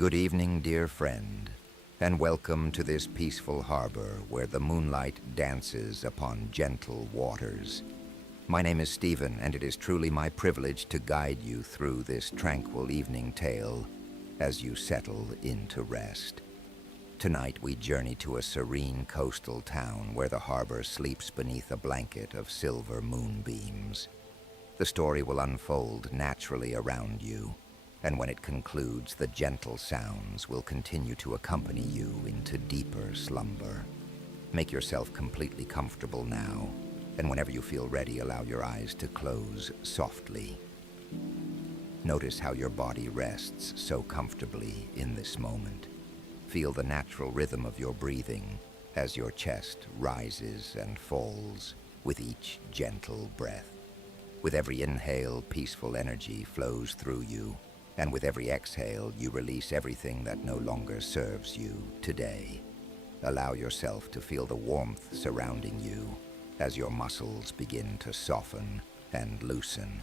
Good evening, dear friend, and welcome to this peaceful harbor where the moonlight dances upon gentle waters. My name is Stephen, and it is truly my privilege to guide you through this tranquil evening tale as you settle into rest. Tonight we journey to a serene coastal town where the harbor sleeps beneath a blanket of silver moonbeams. The story will unfold naturally around you, and when it concludes, the gentle sounds will continue to accompany you into deeper slumber. Make yourself completely comfortable now, and whenever you feel ready, allow your eyes to close softly. Notice how your body rests so comfortably in this moment. Feel the natural rhythm of your breathing as your chest rises and falls with each gentle breath. With every inhale, peaceful energy flows through you, and with every exhale, you release everything that no longer serves you today. Allow yourself to feel the warmth surrounding you as your muscles begin to soften and loosen.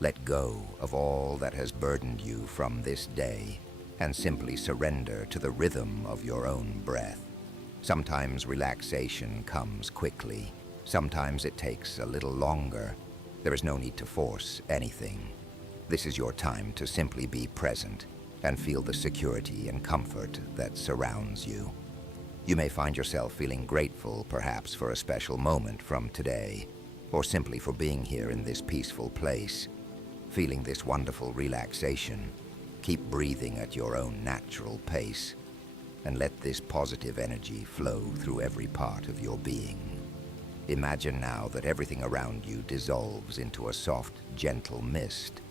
Let go of all that has burdened you from this day and simply surrender to the rhythm of your own breath. Sometimes relaxation comes quickly. Sometimes it takes a little longer. There is no need to force anything. This is your time to simply be present and feel the security and comfort that surrounds you. You may find yourself feeling grateful, perhaps, for a special moment from today, or simply for being here in this peaceful place, feeling this wonderful relaxation. Keep breathing at your own natural pace, and let this positive energy flow through every part of your being. Imagine now that everything around you dissolves into a soft, gentle mist,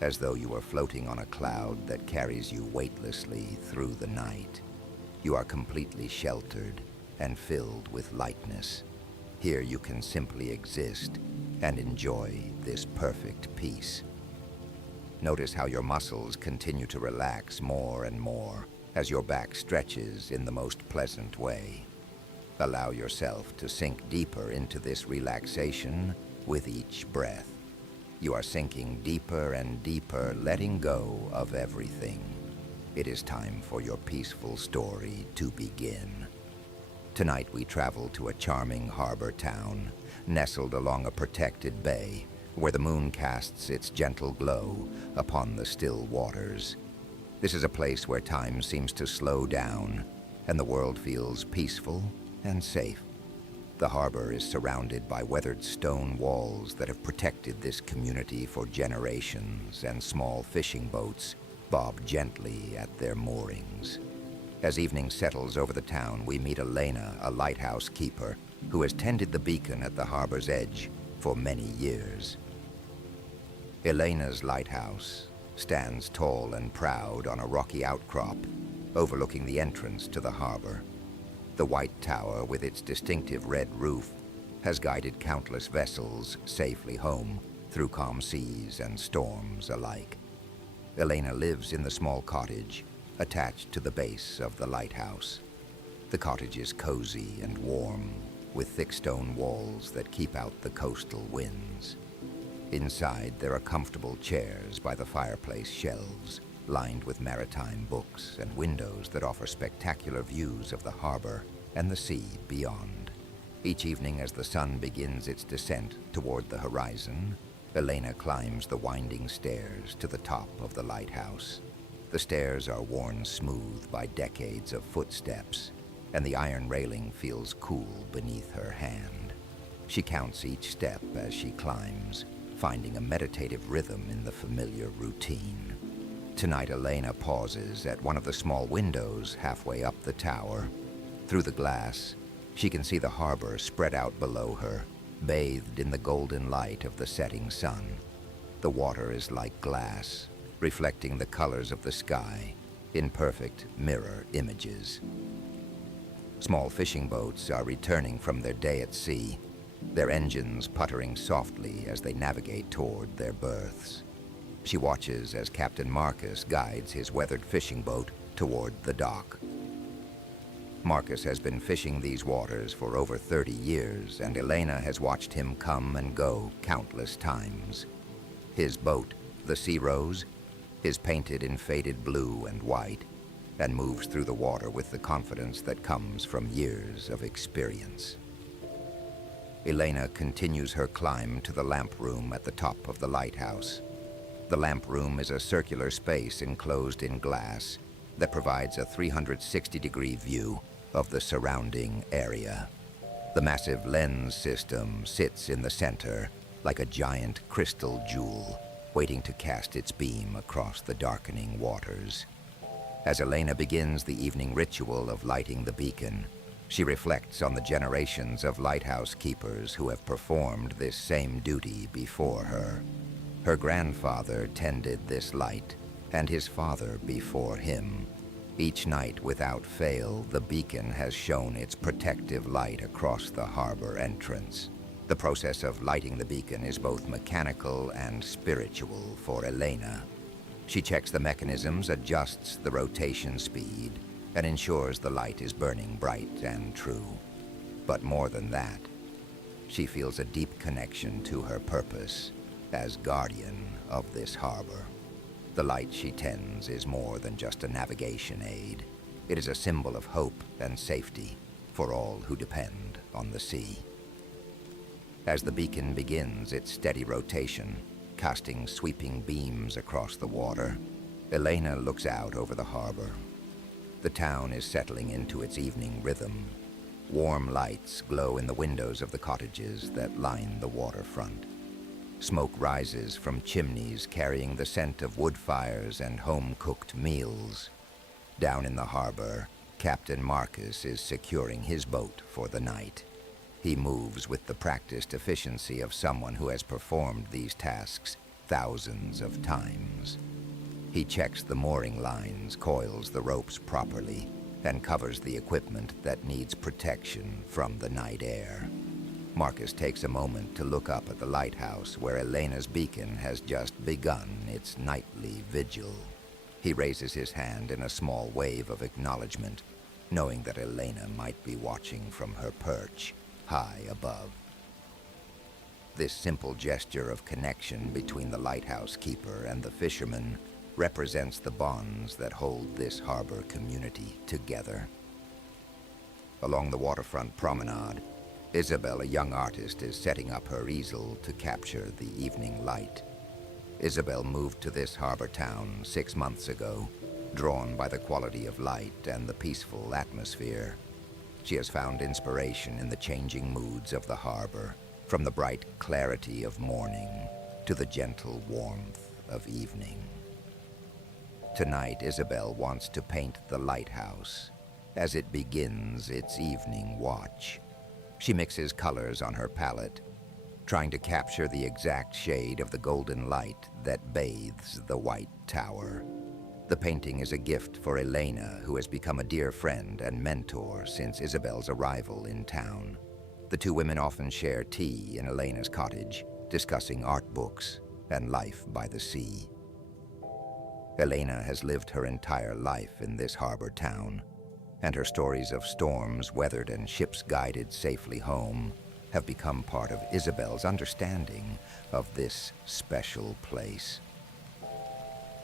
as though you are floating on a cloud that carries you weightlessly through the night. You are completely sheltered and filled with lightness. Here you can simply exist and enjoy this perfect peace. Notice how your muscles continue to relax more and more as your back stretches in the most pleasant way. Allow yourself to sink deeper into this relaxation with each breath. You are sinking deeper and deeper, letting go of everything. It is time for your peaceful story to begin. Tonight we travel to a charming harbor town, nestled along a protected bay, where the moon casts its gentle glow upon the still waters. This is a place where time seems to slow down, and the world feels peaceful and safe. The harbor is surrounded by weathered stone walls that have protected this community for generations, and small fishing boats bob gently at their moorings. As evening settles over the town, we meet Elena, a lighthouse keeper, who has tended the beacon at the harbor's edge for many years. Elena's lighthouse stands tall and proud on a rocky outcrop overlooking the entrance to the harbor. The white tower, with its distinctive red roof, has guided countless vessels safely home through calm seas and storms alike. Elena lives in the small cottage attached to the base of the lighthouse. The cottage is cozy and warm, with thick stone walls that keep out the coastal winds. Inside, there are comfortable chairs by the fireplace shelves, lined with maritime books, and windows that offer spectacular views of the harbor and the sea beyond. Each evening, as the sun begins its descent toward the horizon, Elena climbs the winding stairs to the top of the lighthouse. The stairs are worn smooth by decades of footsteps, and the iron railing feels cool beneath her hand. She counts each step as she climbs, finding a meditative rhythm in the familiar routine. Tonight, Elena pauses at one of the small windows halfway up the tower. Through the glass, she can see the harbor spread out below her, bathed in the golden light of the setting sun. The water is like glass, reflecting the colors of the sky in perfect mirror images. Small fishing boats are returning from their day at sea, their engines puttering softly as they navigate toward their berths. She watches as Captain Marcus guides his weathered fishing boat toward the dock. Marcus has been fishing these waters for over 30 years, and Elena has watched him come and go countless times. His boat, the Sea Rose, is painted in faded blue and white, and moves through the water with the confidence that comes from years of experience. Elena continues her climb to the lamp room at the top of the lighthouse. The lamp room is a circular space enclosed in glass that provides a 360-degree view of the surrounding area. The massive lens system sits in the center like a giant crystal jewel, waiting to cast its beam across the darkening waters. As Elena begins the evening ritual of lighting the beacon, she reflects on the generations of lighthouse keepers who have performed this same duty before her. Her grandfather tended this light, and his father before him. Each night, without fail, the beacon has shone its protective light across the harbor entrance. The process of lighting the beacon is both mechanical and spiritual for Elena. She checks the mechanisms, adjusts the rotation speed, and ensures the light is burning bright and true. But more than that, she feels a deep connection to her purpose as guardian of this harbor. The light she tends is more than just a navigation aid. It is a symbol of hope and safety for all who depend on the sea. As the beacon begins its steady rotation, casting sweeping beams across the water, Elena looks out over the harbor. The town is settling into its evening rhythm. Warm lights glow in the windows of the cottages that line the waterfront. Smoke rises from chimneys carrying the scent of wood fires and home-cooked meals. Down in the harbor, Captain Marcus is securing his boat for the night. He moves with the practiced efficiency of someone who has performed these tasks thousands of times. He checks the mooring lines, coils the ropes properly, and covers the equipment that needs protection from the night air. Marcus takes a moment to look up at the lighthouse where Elena's beacon has just begun its nightly vigil. He raises his hand in a small wave of acknowledgement, knowing that Elena might be watching from her perch high above. This simple gesture of connection between the lighthouse keeper and the fisherman represents the bonds that hold this harbor community together. Along the waterfront promenade, Isabel, a young artist, is setting up her easel to capture the evening light. Isabel moved to this harbor town 6 months ago, drawn by the quality of light and the peaceful atmosphere. She has found inspiration in the changing moods of the harbor, from the bright clarity of morning to the gentle warmth of evening. Tonight, Isabel wants to paint the lighthouse as it begins its evening watch. She mixes colors on her palette, trying to capture the exact shade of the golden light that bathes the white tower. The painting is a gift for Elena, who has become a dear friend and mentor since Isabel's arrival in town. The two women often share tea in Elena's cottage, discussing art books and life by the sea. Elena has lived her entire life in this harbor town, and her stories of storms weathered and ships guided safely home have become part of Isabel's understanding of this special place.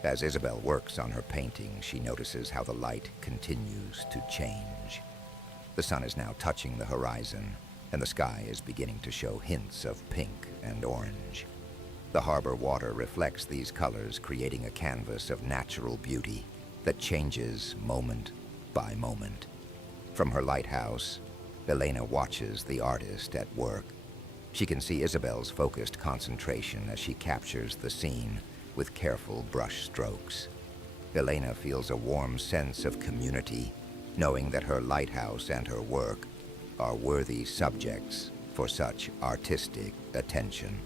As Isabel works on her painting, she notices how the light continues to change. The sun is now touching the horizon, and the sky is beginning to show hints of pink and orange. The harbor water reflects these colors, creating a canvas of natural beauty that changes moment by moment. From her lighthouse, Elena watches the artist at work. She can see Isabel's focused concentration as she captures the scene with careful brush strokes. Elena feels a warm sense of community, knowing that her lighthouse and her work are worthy subjects for such artistic attention.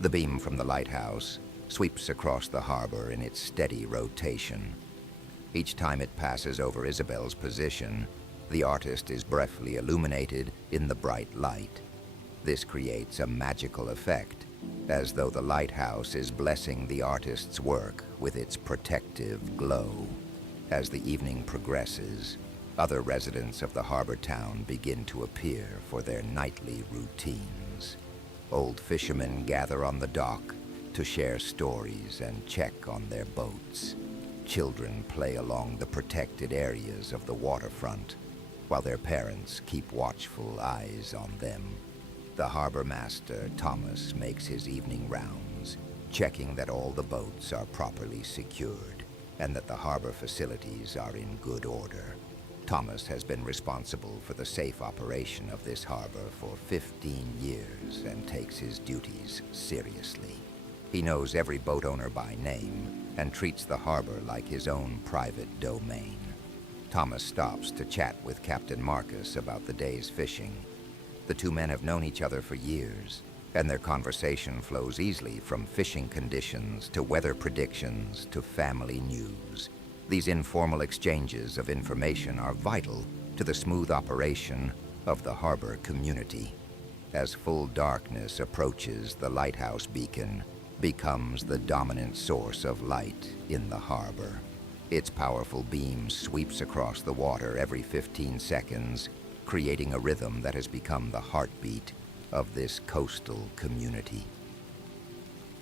The beam from the lighthouse sweeps across the harbor in its steady rotation. Each time it passes over Isabel's position, the artist is briefly illuminated in the bright light. This creates a magical effect, as though the lighthouse is blessing the artist's work with its protective glow. As the evening progresses, other residents of the harbor town begin to appear for their nightly routines. Old fishermen gather on the dock to share stories and check on their boats. Children play along the protected areas of the waterfront, while their parents keep watchful eyes on them. The harbor master, Thomas, makes his evening rounds, checking that all the boats are properly secured and that the harbor facilities are in good order. Thomas has been responsible for the safe operation of this harbor for 15 years and takes his duties seriously. He knows every boat owner by name and treats the harbor like his own private domain. Thomas stops to chat with Captain Marcus about the day's fishing. The two men have known each other for years, and their conversation flows easily from fishing conditions to weather predictions to family news. These informal exchanges of information are vital to the smooth operation of the harbor community. As full darkness approaches, the lighthouse beacon becomes the dominant source of light in the harbor. Its powerful beam sweeps across the water every 15 seconds, creating a rhythm that has become the heartbeat of this coastal community.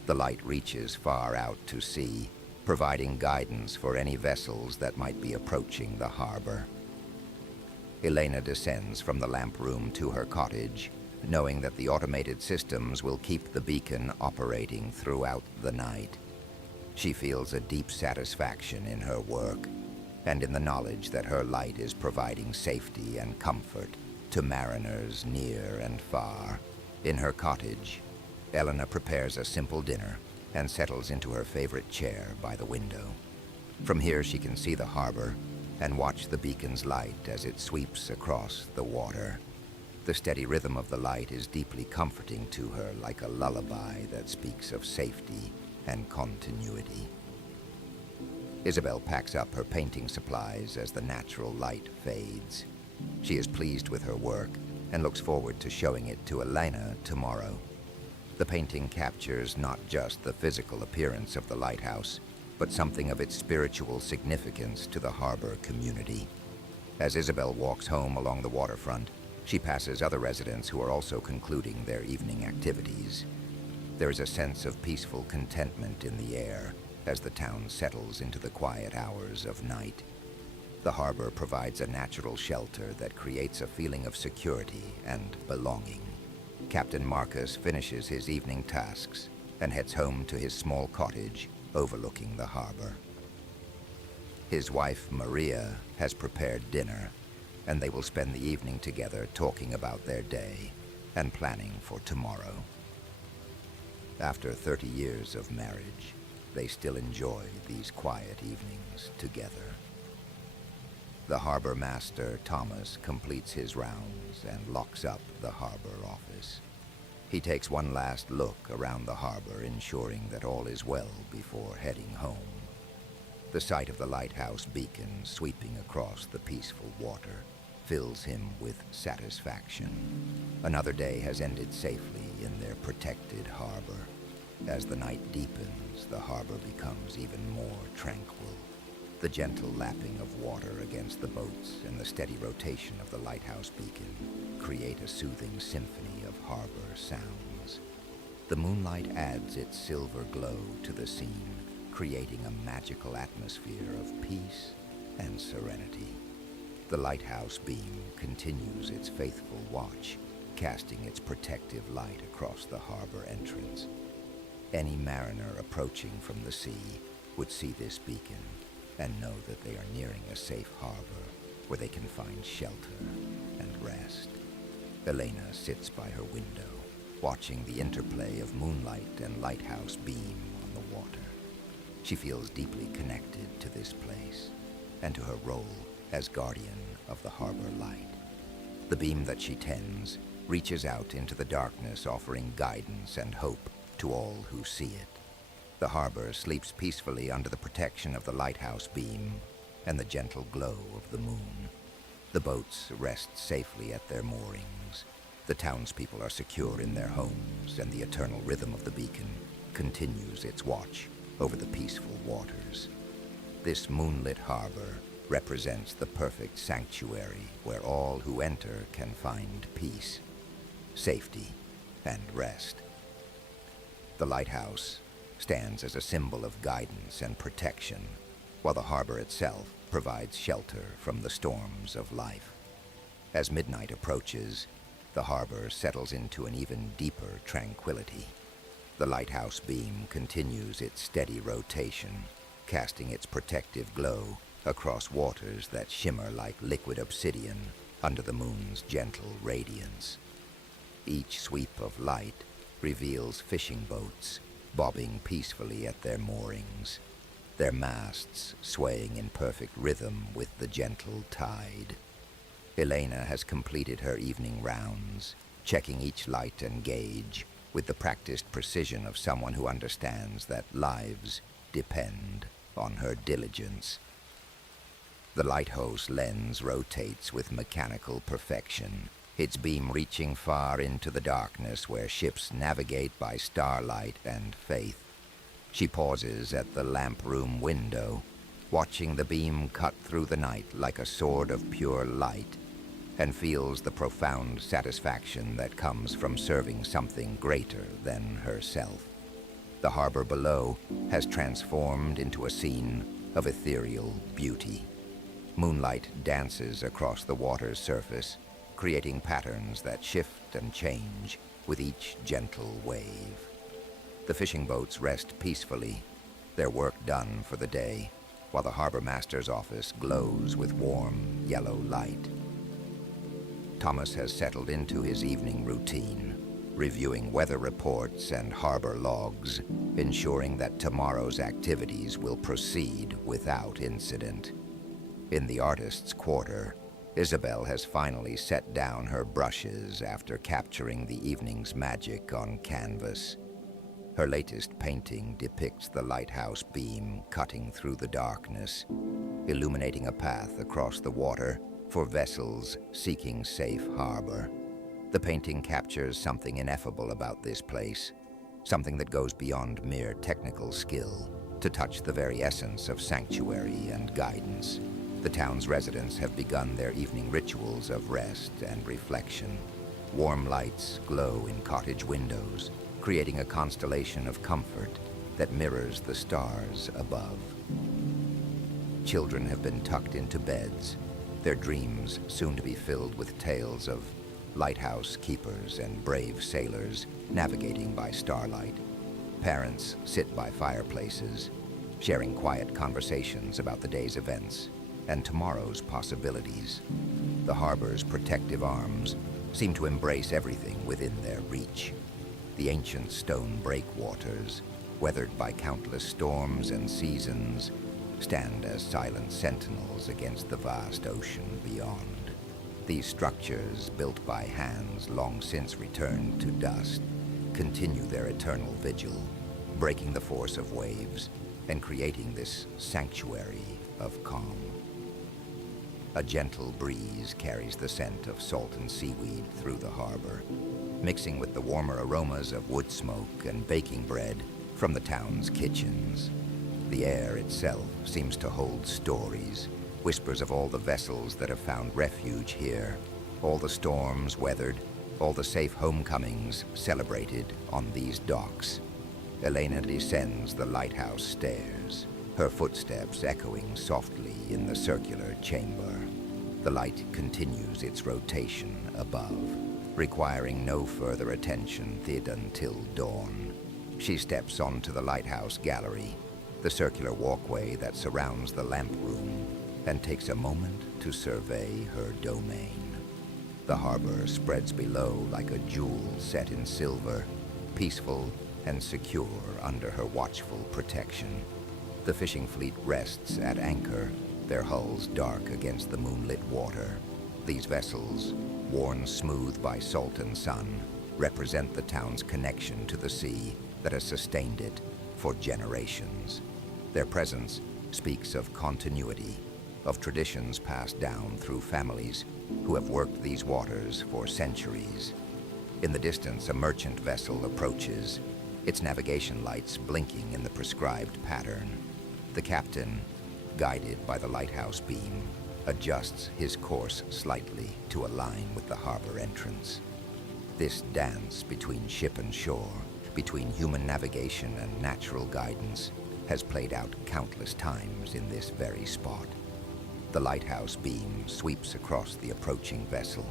The light reaches far out to sea, providing guidance for any vessels that might be approaching the harbor. Elena descends from the lamp room to her cottage, knowing that the automated systems will keep the beacon operating throughout the night. She feels a deep satisfaction in her work and in the knowledge that her light is providing safety and comfort to mariners near and far. In her cottage, Elena prepares a simple dinner and settles into her favorite chair by the window. From here she can see the harbor and watch the beacon's light as it sweeps across the water. The steady rhythm of the light is deeply comforting to her, like a lullaby that speaks of safety and continuity. Isabel packs up her painting supplies as the natural light fades. She is pleased with her work and looks forward to showing it to Elena tomorrow. The painting captures not just the physical appearance of the lighthouse, but something of its spiritual significance to the harbor community. As Isabel walks home along the waterfront, she passes other residents who are also concluding their evening activities. There is a sense of peaceful contentment in the air as the town settles into the quiet hours of night. The harbor provides a natural shelter that creates a feeling of security and belonging. Captain Marcus finishes his evening tasks and heads home to his small cottage overlooking the harbor. His wife, Maria, has prepared dinner, and they will spend the evening together talking about their day and planning for tomorrow. After 30 years of marriage, they still enjoy these quiet evenings together. The harbor master, Thomas, completes his rounds and locks up the harbor office. He takes one last look around the harbor, ensuring that all is well before heading home. The sight of the lighthouse beacon sweeping across the peaceful water fills him with satisfaction. Another day has ended safely in their protected harbor. As the night deepens, the harbor becomes even more tranquil. The gentle lapping of water against the boats and the steady rotation of the lighthouse beacon create a soothing symphony of harbor sounds. The moonlight adds its silver glow to the scene, creating a magical atmosphere of peace and serenity. The lighthouse beam continues its faithful watch, casting its protective light across the harbor entrance. Any mariner approaching from the sea would see this beacon and know that they are nearing a safe harbor where they can find shelter and rest. Elena sits by her window, watching the interplay of moonlight and lighthouse beam on the water. She feels deeply connected to this place and to her role as guardian of the harbor light. The beam that she tends reaches out into the darkness, offering guidance and hope to all who see it. The harbor sleeps peacefully under the protection of the lighthouse beam and the gentle glow of the moon. The boats rest safely at their moorings. The townspeople are secure in their homes, and the eternal rhythm of the beacon continues its watch over the peaceful waters. This moonlit harbor represents the perfect sanctuary where all who enter can find peace, safety, and rest. The lighthouse stands as a symbol of guidance and protection, while the harbor itself provides shelter from the storms of life. As midnight approaches, the harbor settles into an even deeper tranquility. The lighthouse beam continues its steady rotation, casting its protective glow across waters that shimmer like liquid obsidian under the moon's gentle radiance. Each sweep of light reveals fishing boats bobbing peacefully at their moorings, their masts swaying in perfect rhythm with the gentle tide. Elena has completed her evening rounds, checking each light and gauge with the practiced precision of someone who understands that lives depend on her diligence. The lighthouse lens rotates with mechanical perfection, its beam reaching far into the darkness where ships navigate by starlight and faith. She pauses at the lamp room window, watching the beam cut through the night like a sword of pure light, and feels the profound satisfaction that comes from serving something greater than herself. The harbor below has transformed into a scene of ethereal beauty. Moonlight dances across the water's surface, creating patterns that shift and change with each gentle wave. The fishing boats rest peacefully, their work done for the day, while the harbor master's office glows with warm yellow light. Thomas has settled into his evening routine, reviewing weather reports and harbor logs, ensuring that tomorrow's activities will proceed without incident. In the artist's quarter, Isabel has finally set down her brushes after capturing the evening's magic on canvas. Her latest painting depicts the lighthouse beam cutting through the darkness, illuminating a path across the water for vessels seeking safe harbor. The painting captures something ineffable about this place, something that goes beyond mere technical skill to touch the very essence of sanctuary and guidance. The town's residents have begun their evening rituals of rest and reflection. Warm lights glow in cottage windows, creating a constellation of comfort that mirrors the stars above. Children have been tucked into beds, their dreams soon to be filled with tales of lighthouse keepers and brave sailors navigating by starlight. Parents sit by fireplaces, sharing quiet conversations about the day's events and tomorrow's possibilities. The harbor's protective arms seem to embrace everything within their reach. The ancient stone breakwaters, weathered by countless storms and seasons, stand as silent sentinels against the vast ocean beyond. These structures, built by hands long since returned to dust, continue their eternal vigil, breaking the force of waves and creating this sanctuary of calm. A gentle breeze carries the scent of salt and seaweed through the harbor, mixing with the warmer aromas of wood smoke and baking bread from the town's kitchens. The air itself seems to hold stories, whispers of all the vessels that have found refuge here, all the storms weathered, all the safe homecomings celebrated on these docks. Elena descends the lighthouse stairs, her footsteps echoing softly in the circular chamber. The light continues its rotation above, requiring no further attention until dawn. She steps onto the lighthouse gallery, the circular walkway that surrounds the lamp room, and takes a moment to survey her domain. The harbor spreads below like a jewel set in silver, peaceful and secure under her watchful protection. The fishing fleet rests at anchor, their hulls dark against the moonlit water. These vessels, worn smooth by salt and sun, represent the town's connection to the sea that has sustained it for generations. Their presence speaks of continuity, of traditions passed down through families who have worked these waters for centuries. In the distance, a merchant vessel approaches, its navigation lights blinking in the prescribed pattern. The captain, guided by the lighthouse beam, adjusts his course slightly to align with the harbor entrance. This dance between ship and shore, between human navigation and natural guidance, has played out countless times in this very spot. The lighthouse beam sweeps across the approaching vessel,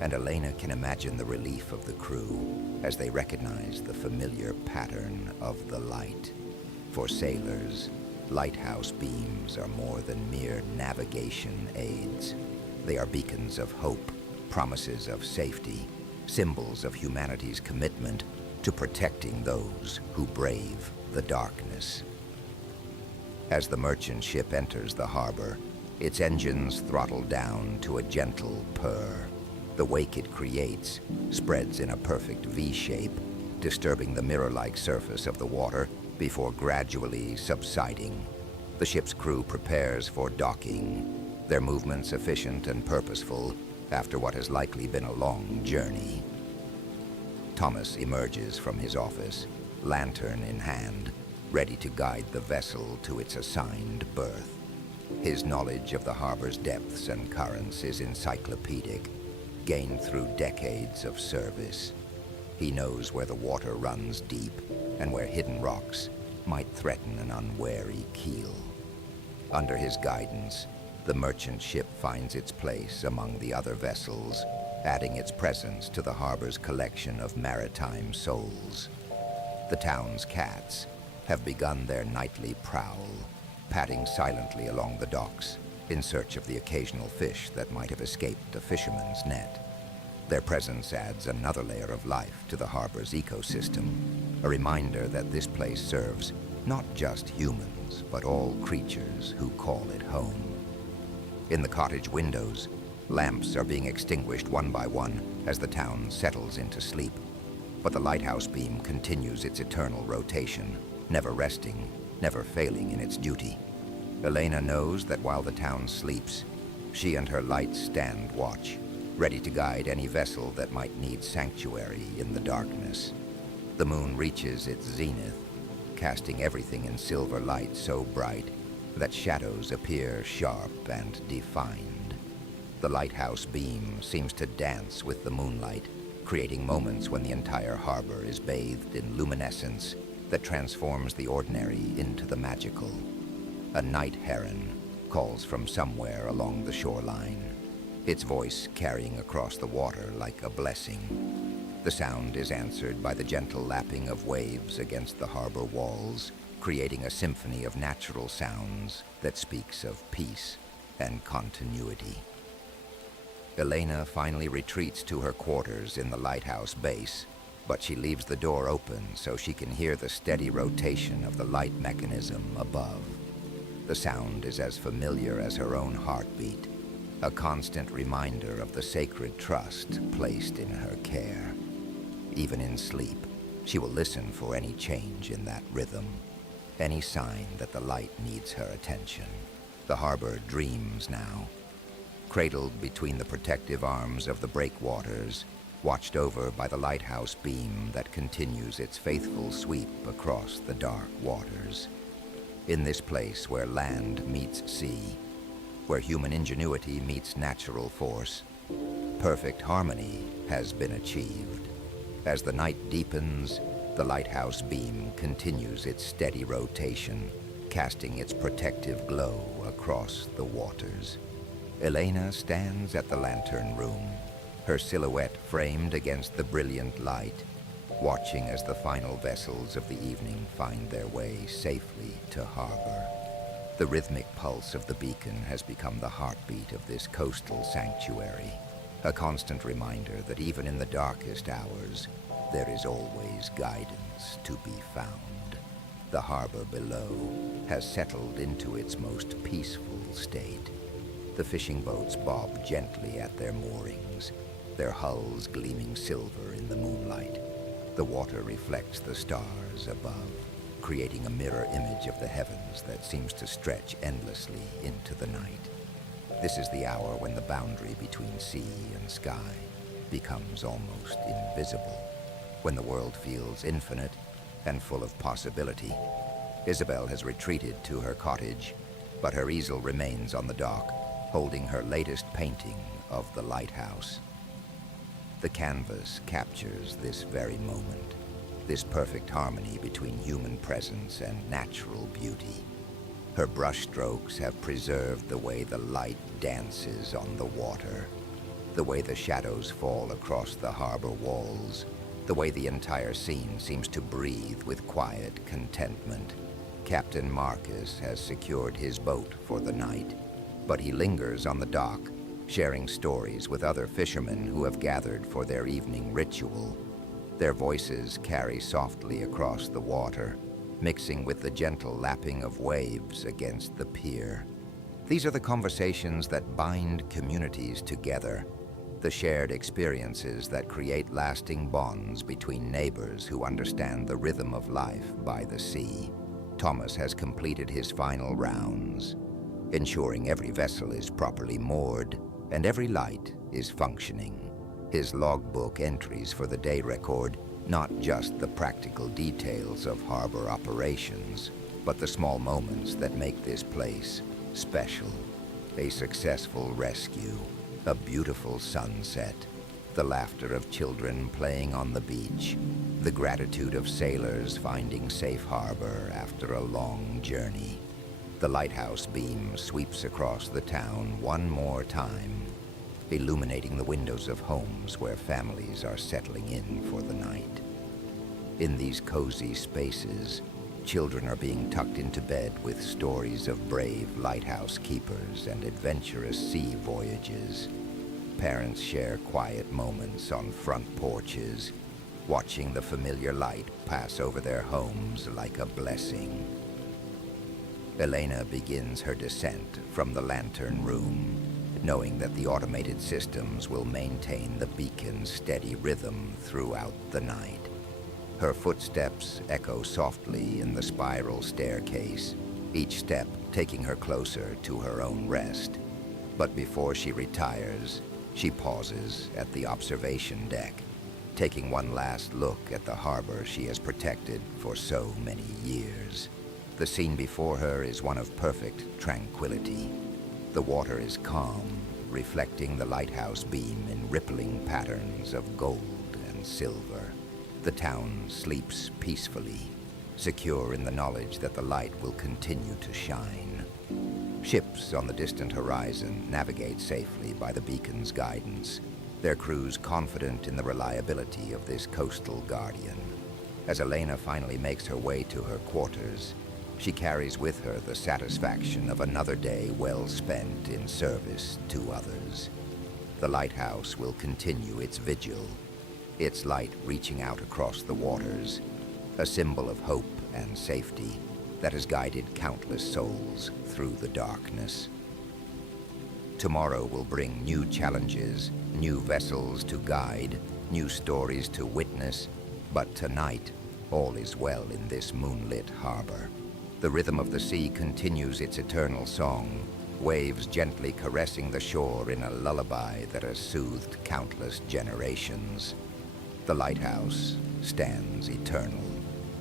and Elena can imagine the relief of the crew as they recognize the familiar pattern of the light. For sailors, lighthouse beams are more than mere navigation aids. They are beacons of hope, promises of safety, symbols of humanity's commitment to protecting those who brave the darkness. As the merchant ship enters the harbor, its engines throttle down to a gentle purr. The wake it creates spreads in a perfect V-shape, disturbing the mirror-like surface of the water before gradually subsiding. The ship's crew prepares for docking, their movements efficient and purposeful after what has likely been a long journey. Thomas emerges from his office, lantern in hand, ready to guide the vessel to its assigned berth. His knowledge of the harbor's depths and currents is encyclopedic, gained through decades of service. He knows where the water runs deep and where hidden rocks might threaten an unwary keel. Under his guidance, the merchant ship finds its place among the other vessels, adding its presence to the harbor's collection of maritime souls. The town's cats have begun their nightly prowl, padding silently along the docks in search of the occasional fish that might have escaped a fisherman's net. Their presence adds another layer of life to the harbor's ecosystem, a reminder that this place serves not just humans, but all creatures who call it home. In the cottage windows, lamps are being extinguished one by one as the town settles into sleep, but the lighthouse beam continues its eternal rotation, never resting, never failing in its duty. Elena knows that while the town sleeps, she and her light stand watch, ready to guide any vessel that might need sanctuary in the darkness. The moon reaches its zenith, casting everything in silver light so bright that shadows appear sharp and defined. The lighthouse beam seems to dance with the moonlight, creating moments when the entire harbor is bathed in luminescence that transforms the ordinary into the magical. A night heron calls from somewhere along the shoreline, its voice carrying across the water like a blessing. The sound is answered by the gentle lapping of waves against the harbor walls, creating a symphony of natural sounds that speaks of peace and continuity. Elena finally retreats to her quarters in the lighthouse base, but she leaves the door open so she can hear the steady rotation of the light mechanism above. The sound is as familiar as her own heartbeat, a constant reminder of the sacred trust placed in her care. Even in sleep, she will listen for any change in that rhythm, any sign that the light needs her attention. The harbor dreams now, cradled between the protective arms of the breakwaters, watched over by the lighthouse beam that continues its faithful sweep across the dark waters. In this place where land meets sea, where human ingenuity meets natural force, perfect harmony has been achieved. As the night deepens, the lighthouse beam continues its steady rotation, casting its protective glow across the waters. Elena stands at the lantern room, her silhouette framed against the brilliant light, watching as the final vessels of the evening find their way safely to harbor. The rhythmic pulse of the beacon has become the heartbeat of this coastal sanctuary, a constant reminder that even in the darkest hours, there is always guidance to be found. The harbor below has settled into its most peaceful state. The fishing boats bob gently at their moorings, their hulls gleaming silver in the moonlight. The water reflects the stars above, creating a mirror image of the heavens that seems to stretch endlessly into the night. This is the hour when the boundary between sea and sky becomes almost invisible, when the world feels infinite and full of possibility. Isabel has retreated to her cottage, but her easel remains on the dock, holding her latest painting of the lighthouse. The canvas captures this very moment, this perfect harmony between human presence and natural beauty. Her brushstrokes have preserved the way the light dances on the water, the way the shadows fall across the harbor walls, the way the entire scene seems to breathe with quiet contentment. Captain Marcus has secured his boat for the night, but he lingers on the dock, sharing stories with other fishermen who have gathered for their evening ritual. Their voices carry softly across the water, mixing with the gentle lapping of waves against the pier. These are the conversations that bind communities together, the shared experiences that create lasting bonds between neighbors who understand the rhythm of life by the sea. Thomas has completed his final rounds, ensuring every vessel is properly moored and every light is functioning. His logbook entries for the day record not just the practical details of harbor operations, but the small moments that make this place special. A successful rescue, a beautiful sunset, the laughter of children playing on the beach, the gratitude of sailors finding safe harbor after a long journey. The lighthouse beam sweeps across the town one more time, illuminating the windows of homes where families are settling in for the night. In these cozy spaces, children are being tucked into bed with stories of brave lighthouse keepers and adventurous sea voyages. Parents share quiet moments on front porches, watching the familiar light pass over their homes like a blessing. Elena begins her descent from the lantern room, knowing that the automated systems will maintain the beacon's steady rhythm throughout the night. Her footsteps echo softly in the spiral staircase, each step taking her closer to her own rest. But before she retires, she pauses at the observation deck, taking one last look at the harbor she has protected for so many years. The scene before her is one of perfect tranquility. The water is calm, reflecting the lighthouse beam in rippling patterns of gold and silver. The town sleeps peacefully, secure in the knowledge that the light will continue to shine. Ships on the distant horizon navigate safely by the beacon's guidance, their crews confident in the reliability of this coastal guardian. As Elena finally makes her way to her quarters, she carries with her the satisfaction of another day well spent in service to others. The lighthouse will continue its vigil, its light reaching out across the waters, a symbol of hope and safety that has guided countless souls through the darkness. Tomorrow will bring new challenges, new vessels to guide, new stories to witness, but tonight, all is well in this moonlit harbor. The rhythm of the sea continues its eternal song, waves gently caressing the shore in a lullaby that has soothed countless generations. The lighthouse stands eternal,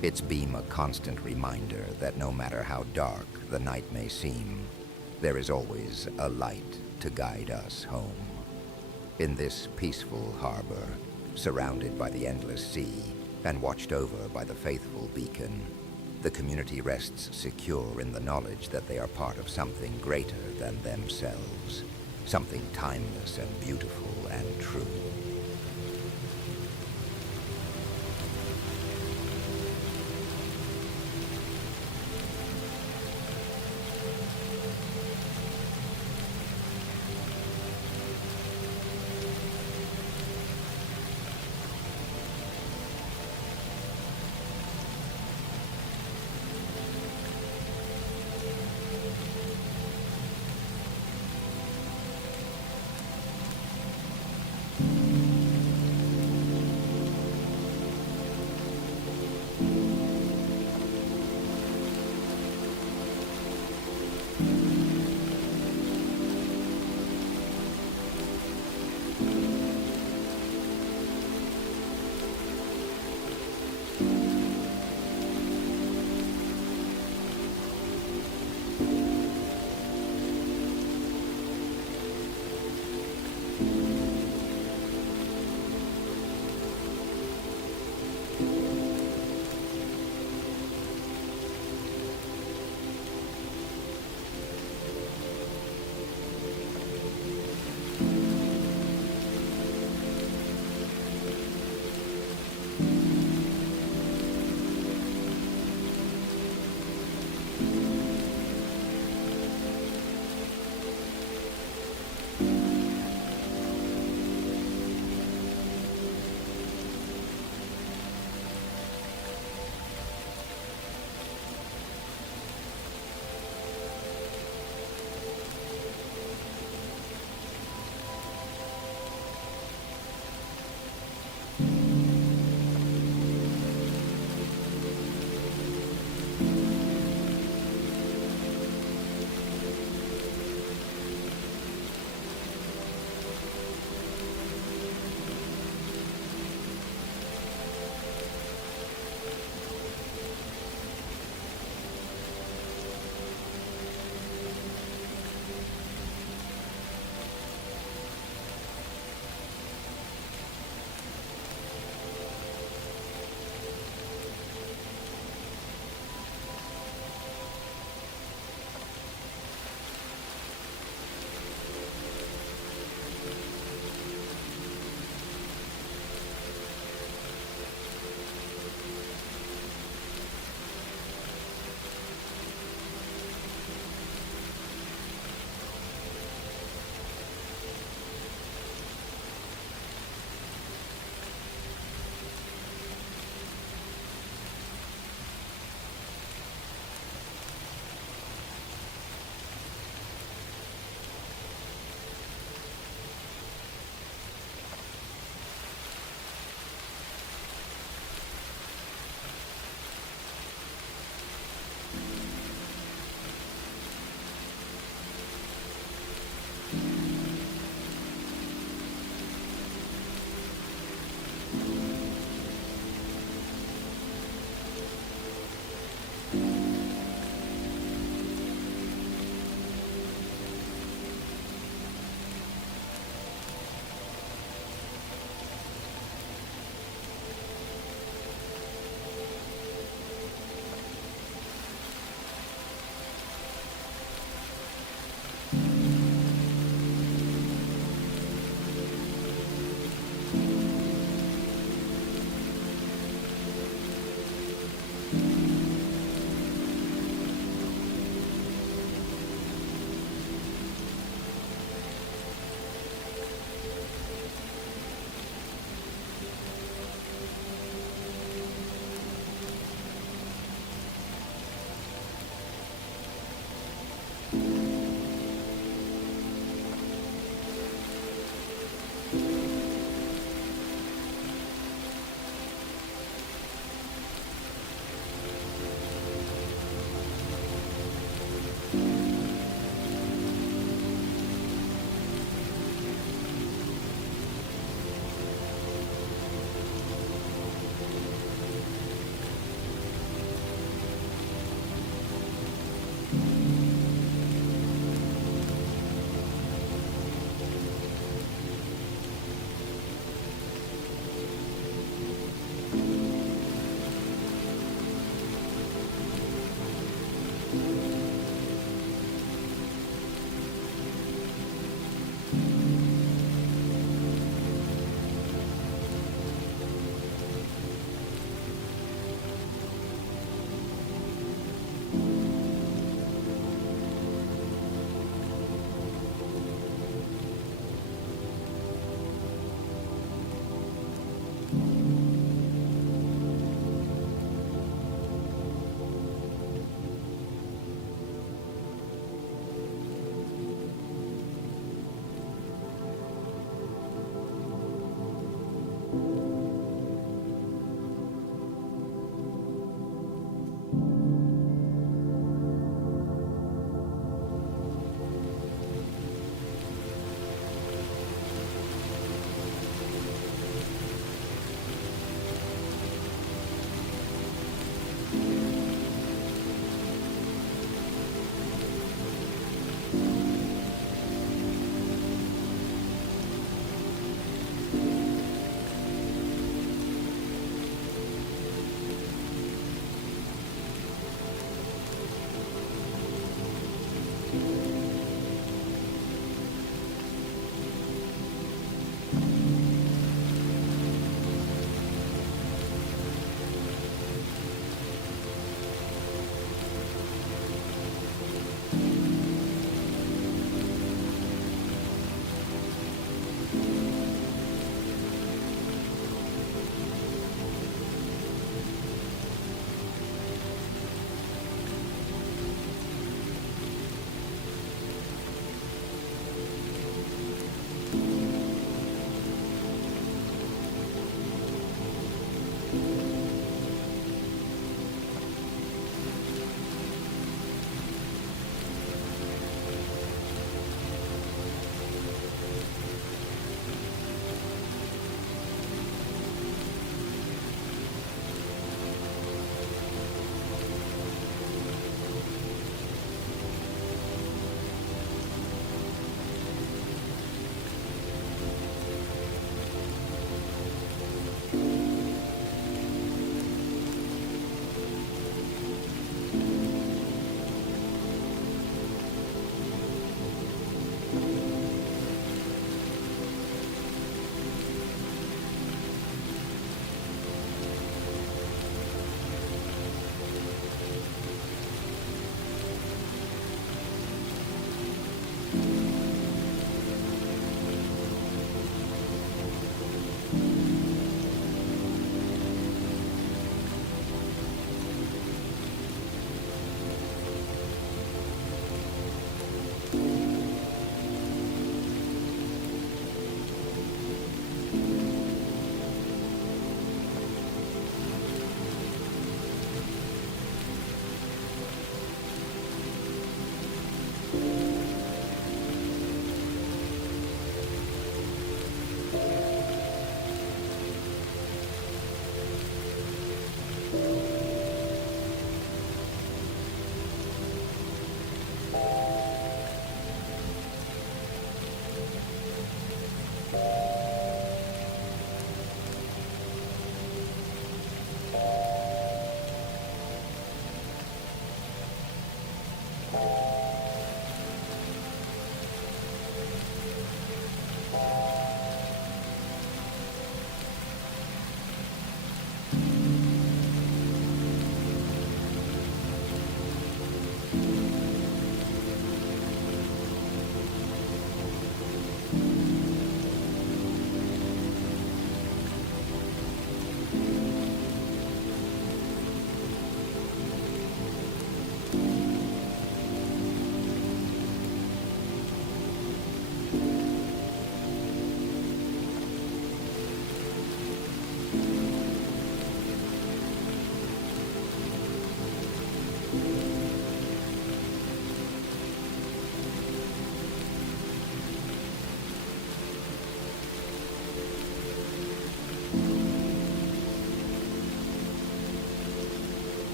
its beam a constant reminder that no matter how dark the night may seem, there is always a light to guide us home. In this peaceful harbor, surrounded by the endless sea and watched over by the faithful beacon, the community rests secure in the knowledge that they are part of something greater than themselves, something timeless and beautiful and true.